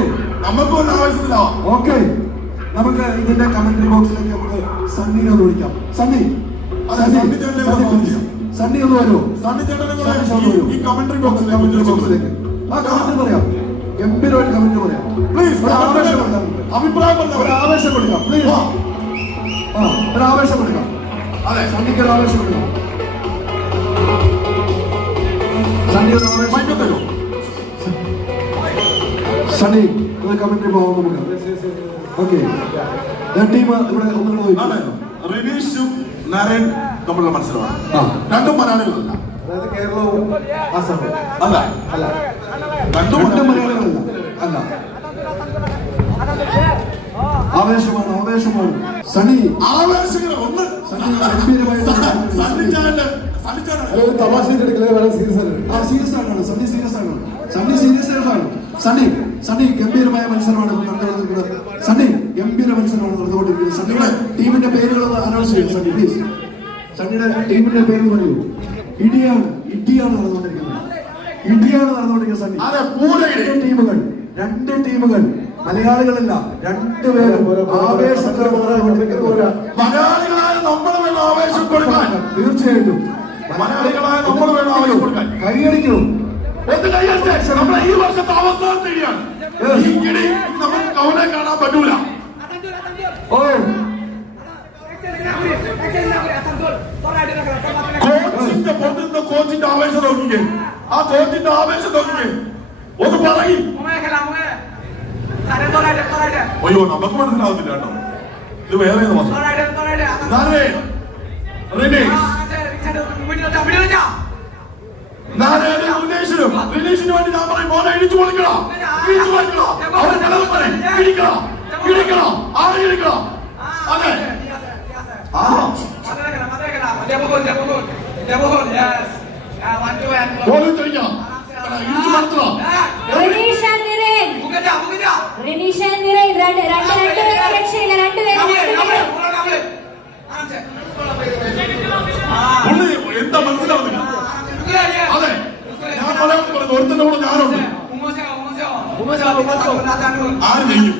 Okay, നമുക്കൊന്നും ആവശ്യത്തിലാവാം. Okay, നമുക്ക് ഇതിന്റെ കമന്ററി ബോക്സിലേക്ക് നമുക്ക് സണ്ണിനെ ഒന്ന് വിളിക്കാം. സണ്ണി സണ്ണി ഒന്ന് വരുമോ? ഈ കമന്ററി ബോക്സിലേക്ക് ആ കമന്റ് പറയാം, ഗംഭീരമായിട്ട് കമന്റ് പറയാം. പ്ലീസ് അഭിപ്രായം ഒരു ആവേശം കൊടുക്കാം. പ്ലീസ് ഒരു ആവേശം കൊടുക്കാം. അതെ, സണ്ണിക്ക് ഒരു ആവേശം കൊടുക്കാം. സണ്ണി ഒരു ആവേശം തരും. സണ്ണി ഒരു കമന്ററി പോകാൻ നമുക്ക്. ഓക്കെ, ടീം ഇവിടെ ഒന്നുകൂടെ റിനീഷും നരൻ തമ്മിലുള്ള മത്സരമാണ്. രണ്ടും മലയാളികളല്ല, അതായത് കേരളവും ആസാമും അല്ല. അല്ല, രണ്ടും മലയാളികളല്ല. അല്ല, ആവേശമാണ്, ആവേശമാണ്. സണ്ണി ആവേശങ്ങൾ ഒന്ന് തമാശ സീരിയസ് ആണ്. സണ്ണി സീരിയസ് ആണ്. സണ്ണി സീരിയസ് ആണ്. സണ്ണി ഗംഭീരമായ മത്സരമാണ് നടന്നുകൊണ്ടിരിക്കുന്നത്. സണ്ണി ഗംഭീര മത്സരമാണ് നടന്നുകൊണ്ടിരിക്കുന്നത്. സണ്ണിയുടെ ടീമിന്റെ പേരുകൾ അനൗൺസ് ചെയ്യും. സണ്ണി പ്ലീസ്, സണ്ണിയുടെ ടീമിന്റെ പേര് പറയൂ. ഇടിയാണ് നടന്നുകൊണ്ടിരിക്കുന്നത്. സണ്ണി രണ്ട് ടീമുകൾ മലയാളികളല്ല, രണ്ടുപേരും മലയാളികളായ നമ്മൾ വേണം ആവേശം കൊടുക്കാൻ. തീർച്ചയായിട്ടും മലയാളികളായ നമ്മൾ വേണം ആവേശം കൊടുക്കാൻ. കൈയടിക്കണം. നമ്മളെ ഈ വർഷത്തെ അവസാനത്തെ ഇടിയാണ്. ഈ ഇടി നമുക്ക് കൗനെ കാണാൻ പറ്റൂല. ഓ, കോച്ചിന്റെ പുറത്തുനിന്ന് കോച്ചിന്റെ ആവേശം നോക്കിക്കേ. ആ കോച്ചിന്റെ ആവേശം നോക്കിക്കേ. ഒന്ന് പറയും. അയ്യോ, നമുക്ക് മനസ്സിലാവുന്നില്ല കേട്ടോ. ഇത് വേറെ റിനീഷിന് വേണ്ടി ഞാൻ പറയും, മോനെ ഇടിച്ചു പൊളിക്കണം. അവിടെ കിടന്ന് പറയും, ഇടിക്കണം. ആരെ ഇടിക്കണം? അതെ, എന്താ മനസ്സിലാവുന്നില്ല? അതെ, ഞാൻ മലയാളത്തിൽ പറയുന്നത് ഒരുത്തന്റെ കൂടെ ഞാനുണ്ട്. ആര് ചെയ്യും?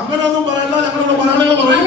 അങ്ങനെയൊന്നും പറയല്ല. ഞങ്ങളുടെ മലയാളികൾ പറയും.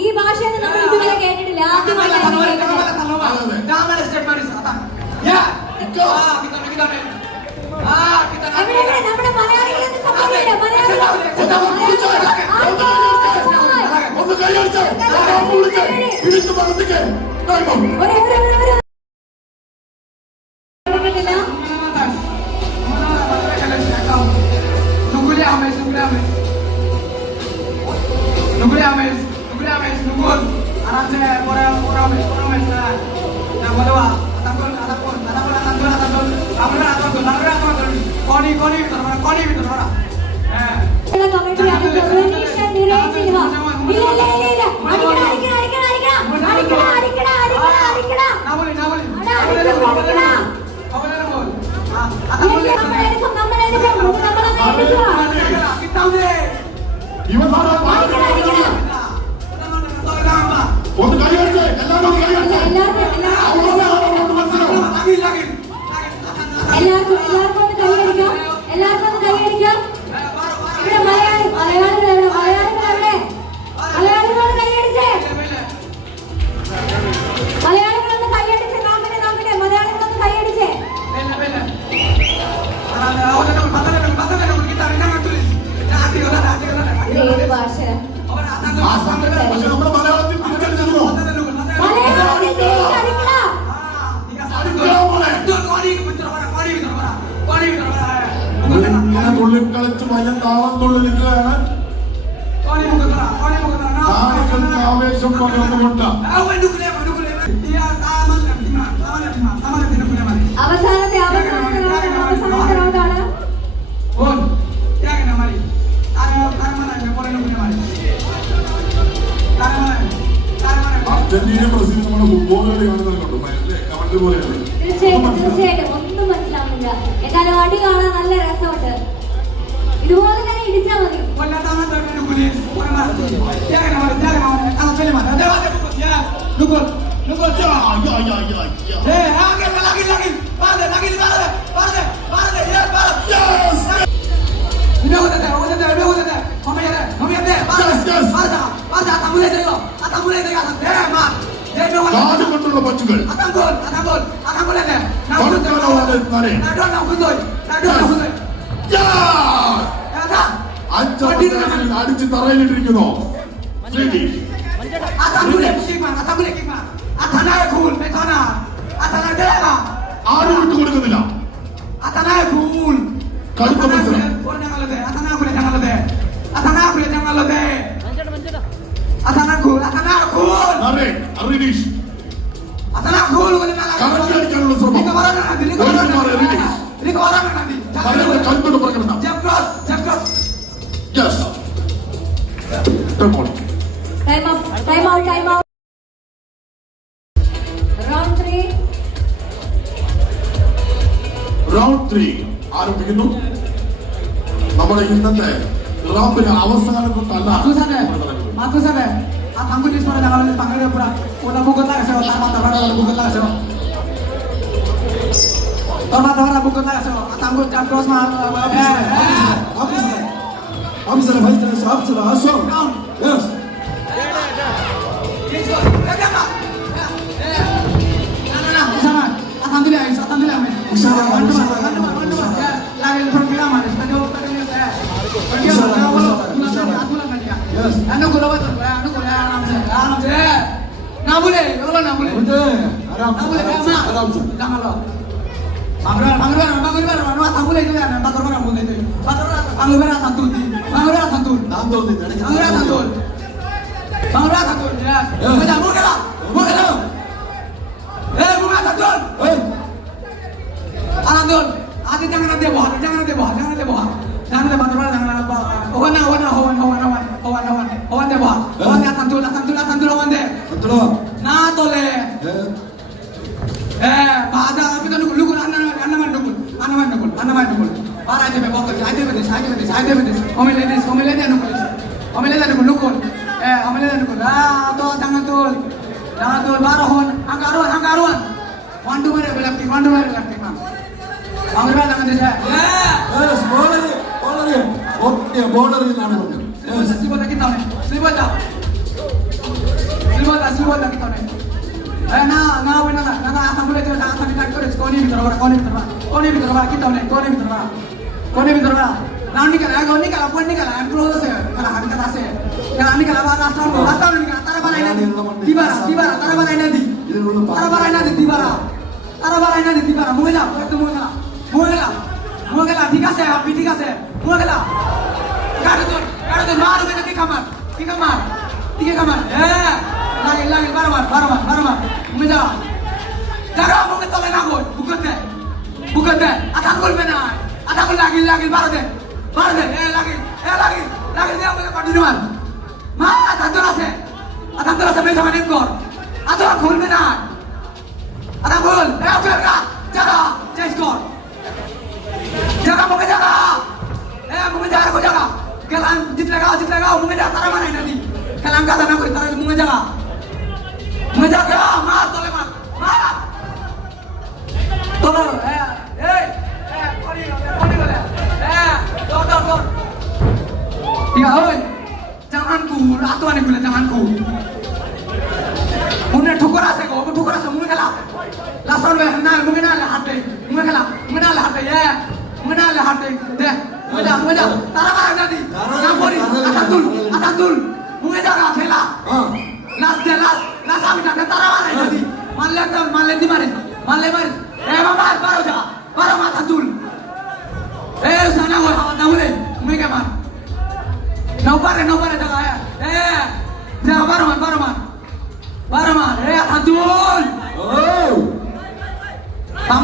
ഈ ഭാഷ നമ്മൾ ഇതുവരെ കേട്ടിട്ടില്ല. നമ്മുടെ മലയാളികളെ മലയാളികളൊന്ന് കൈയടിച്ച് നോക്കട്ടെ. വെച്ച് വയ്യ താളം തുള്ളിരിക്കുകയാണ്. കാണികൾക്ക് ആവേശം പകർന്നുകൊണ്ട് അവസാനത്തെ റൗണ്ടാണ്. അർജന്റീന ബ്രസീൽ നമ്മുടെ ഫുട്ബോൾ കളി കാണുന്നത് കണ്ടു. കമന്റ് പോലെയാണ്. തീർച്ചയായിട്ടും ഒന്നും മനസ്സിലാവുന്നില്ല. എന്നാലും അടി കാണാൻ നല്ല രസമുണ്ട്. ഇതുപോലെ തന്നെ ഇടിച്ചാൽ മതി. കാലുകൊണ്ടുള്ള പച്ചുകൾ അടിച്ച് തറയിലിട്ടിരിക്കുന്നു. ആരും വിട്ടു കൊടുക്കുന്നില്ല. കടുത്ത മത്സരം. കറക്കിയടിക്കാനുള്ള ശ്രമം. കരുത്തോട് പ്രകടനം. Time out. Round 3 ആരംഭിക്കുന്നു. നമ്മുടെ ഇന്നത്തെ റാമ്പിന് അവസാനത്തല്ല.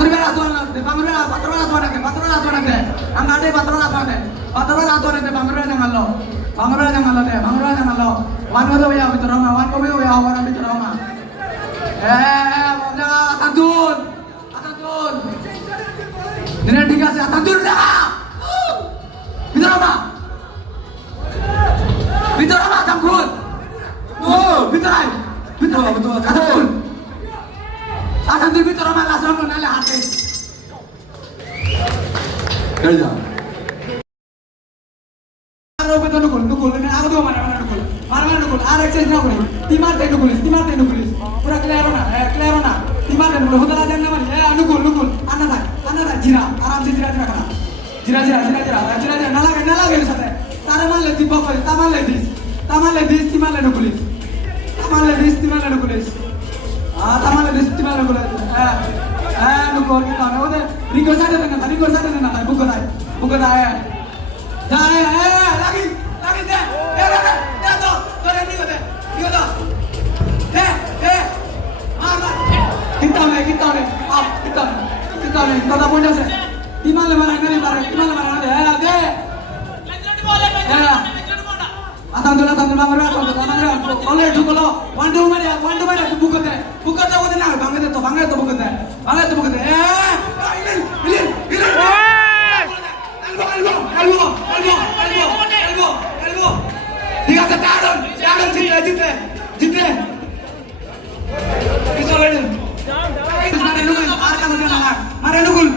Pangribela atuan, pangribela patrol atuan ke. Angkade patrol atuan ke. Patrol atuan ke pangribela jangan lo. Pangribela jangan lo. Wan ko ya bitoroma, wan ko ya wan bitoroma. Mana atantun. Nene dikasih atantun dah. Bitoroma. Bitoroma atantun. Oh, bitorai. Betul. Atantun. Atantun bitoroma langsung nale hati. കഴിഞ്ഞ nukul ini aku tuh mana nukul ada exchange nukul timar teh nukulis pura clear na timar teh nukul hotel aja namanya nukul anak jira aram sih jira kana nala gitu sate taman ledis bokol taman ledis timar nukulis nukul kita udah ringkos aja dengan bukan aja lagi deh. Tuh, kalian ini deh. Marah. Kita nih. Kita nih. Kata punya sih. Di mana deh. Deh. Atantun banget. Oleh itu kalau wandu mana buka deh. Buka deh udah nang. Banget itu buka deh. Ini. Elbow. Tiga sekarang jitle. Bisa lagi. Mara nukul.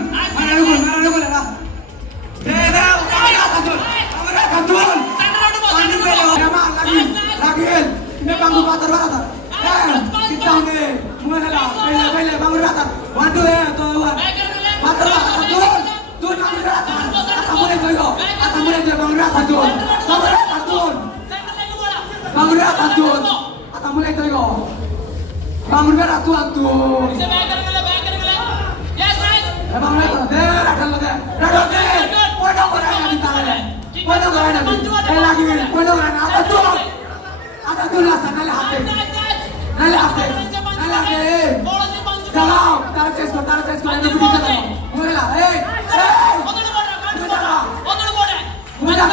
Lagi. Ini bangku patar banget. Kita nih. Mengalah. Pele bangku patar. Waduh ya, tuan. Patar banget. Tuh bangku patar. Mulai bangku patar tuan. Mulai tengok. Bangun berat tuan tuh. Bangun berat. Deh. Pondok orang di tangan. Lagi. Pondok orang apa tuh? Ada tuh lah sana hati. Kalau tarik cesko ini begitu kan. Mulai lah.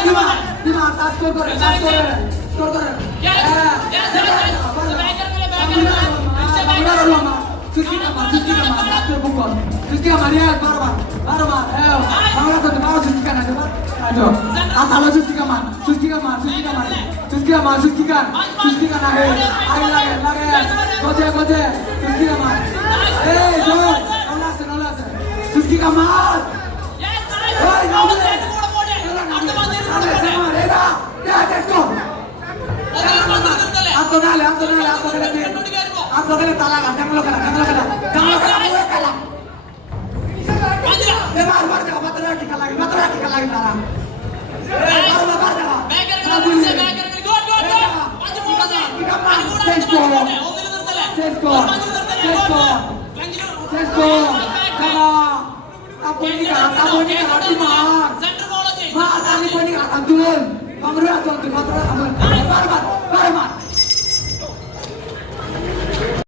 Gimana? Tas skor. Suski kamar, Suski kamar ya, baru. Baru Suski kan aja, Pak. Aduh. Atalo Suski kamar. Suski kan akhir lagi. Goje. Suski kamar. Jangan. Nolas. Suski kamar. Aku kena talaga, jangan lo kalah. Mar jaga, bater lagi talang. Cesko. Kamu ini hati mar. Mar, ini akan turun. Kamu tuan, baru.